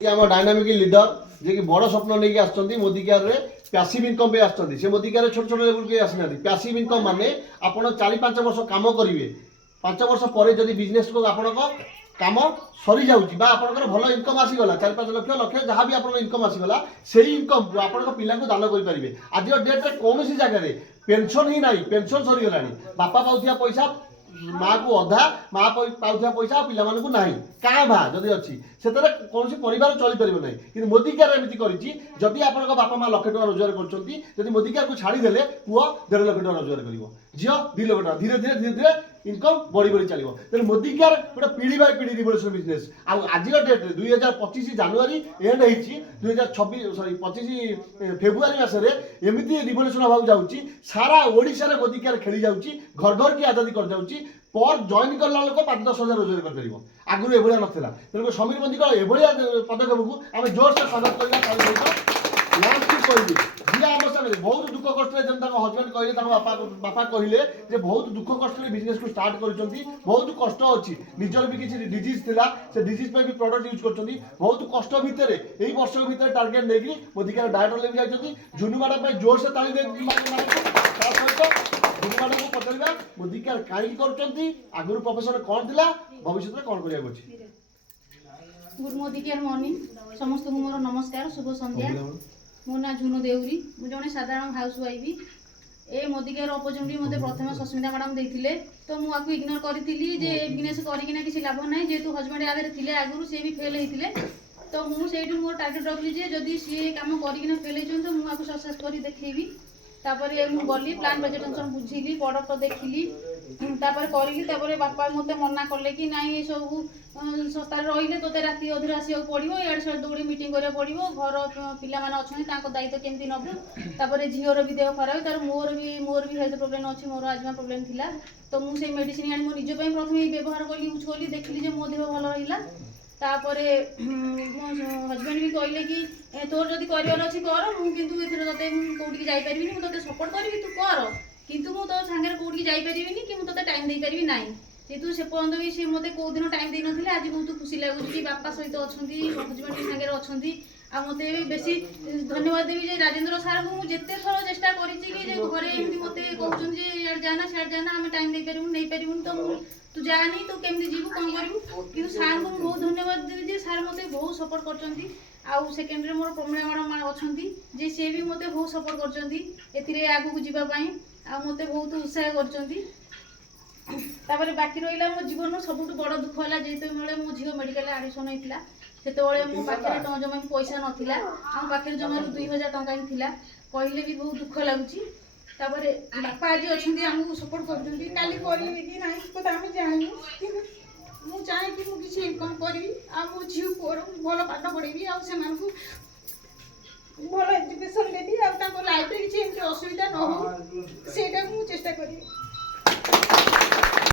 आम dynamic leader जे कि बड़ स्वप्न नहीं आसुँच मोदी केयर रे पैसिव इनकम पे आसुँच से मोदी केयर छोट छोट लेवल के आसी पैसिव इनकम माने आपण 4-5 वर्ष काम करेंगे 5 वर्ष पर जब बिजनेस को आपण काम सरी जाऊँगी भल इनकम आसीगला 4-5 लक्ष लक्ष जहाँ भी आप इनकम आसीगला से इनकम को आप पिला दान करेंगे आज डेट में कौन जगह पेंशन ही ना पेंशन सरीगला बापा पाऊा पैसा माँ को अधा माँ पाऊा पैसा पिला ना क्या भा जदि अच्छी से कौन परिवार चली पार ना कि मोदी केयर एमती करी आप बापा माँ लाख टका रोजगार कर मोदी केयर को छाड़ीदे पुओ 1.5 लाख टका रोजगार कर झील 2 लाख टका धीरे धीरे धीरे धीरे इनकम बढ़ी बढ़ी चलो तेज मोदी केयर गोटे पीढ़ी बाय पीढ़ी रिवोल्यूशन बिजनेस आज डेट 2025 जानुरी एंड हो 2026 फेब्रुआरी मसरे एमती रिवोल्यूशन हवा जाऊँगी सारा ओडिशा रे मोदी केयर खेली जाऊँगी घर घर की आजादी कर जाऊँगी पर जॉइन करला लोक 5-10 हजार रोजगार कर आगुरी एभलिया नथिला तेणु समीर मोदी एभलिया पदक्षेप को आम जोर से स्वागत करवा बहुत दुख कष्ट हजबैंड कहले बापा कहले बहुत दुख कष्ट बिजनेस को स्टार्ट कर बहुत कष्ट अच्छी निजर भी किसी डिजीज थिला से डिजीज पे भी प्रोडक्ट यूज कर बहुत कष्ट भितर यही वर्ष भितर टार्गेट नहीं मोदी केयर डायरेक्टर लेवल जाइए झुनुमाड़ा जोर से ताली झुनुमाड़ा को पचारा मोदी केयर कहीं कर प्रोफेशन कौन थी भविष्य में कौन करा गुड मोदी केयर मॉर्निंग समस्त को मोर नमस्कार शुभ संध्या मो ना झुनु देउरी मु जने साधारण हाउस वाइफ ए मोदी केयर अपॉर्चुनिटी मते प्रथम सस्मिता मैडम देथिले तो मु आकु इग्नोर करथिली जे बिजनेस करिकिना किसी लाभ नै जेतु हस्बैंड आगे थिले आगुरु से भी फेल हेतिले तो मु सेठु मोर टार्गेट रखली जे जदी सी काम करिकिना फेल हेचन तो मु आकु सक्सेस करी देखैबी तापरे मु गली प्लान प्रेजेंटेशन बुझिली प्रोडक्ट देखिली तापर करिली तापर बापा मते मना करले कि नाही सब संस्था रहिले तोते राति अधर आसिया पड़ो इे से दौड़ी मीटिंग करा पड़ो घर पिला माने अच्छा दायित्व केमती नबू तापर झीर भी देह खराब तार मोर भी हेल्थ प्रोब्लेम अच्छी मोर आजमा प्रोब्लेम थिला तो मुझे मेडिसिन आनी मो निज प्रथम व्यवहार कली यूज कली देखिली जे मो देह भल रहा तापर मो हजबैंड भी कहले कि तोर जदि कर अच्छी कर मुझे ते कौटी जापरि मुझे सपोर्ट करी तू कर किंतु मु तो सांगे कौटी जापरि कि मुझे टाइम दे पारि ना जेहतु से पर्यटन भी सी मत कौ दिन टाइम दे ना आज बहुत खुशी लगुच कि बापा सहित अच्छा हजबैंड भी सांगे अच्छा मत बेसी धन्यवाद देवी जे राजेंद्र सार को मुझे थर चेष्टा करी घरे एमती मत कहते जाना सियाड़ जाना आम टाइम दे पारू नहीं पारूनी तो तू जानी तू केमती जीवु कौन करू कि सार को बहुत धन्यवाद देवी जे सार मत बहुत सपोर्ट कर सेकेंडरी मोर प्रमिला मैडम अच्छा जे सी भी मत बहुत सपोर्ट कर आगू जावाई मत बहुत उत्साह कर बाकी रहा मो जीवन सब बड़ दुख है जेहतु मो झील मेडिकल आडमिशन होता से मो पाखे जमा पैसा नाला आम पाखे जमा 2000 टंका ही था कहले भी बहुत दुख लगुच बापा आज अच्छा आमको सपोर्ट कर मुझे चाहे कि मुझे इनकम करी मो झी पुअर भल पाठ पढ़ेबी भल एजुकेशन देवी लाइफ में किसी असुविधा न हो चेष्टा करी।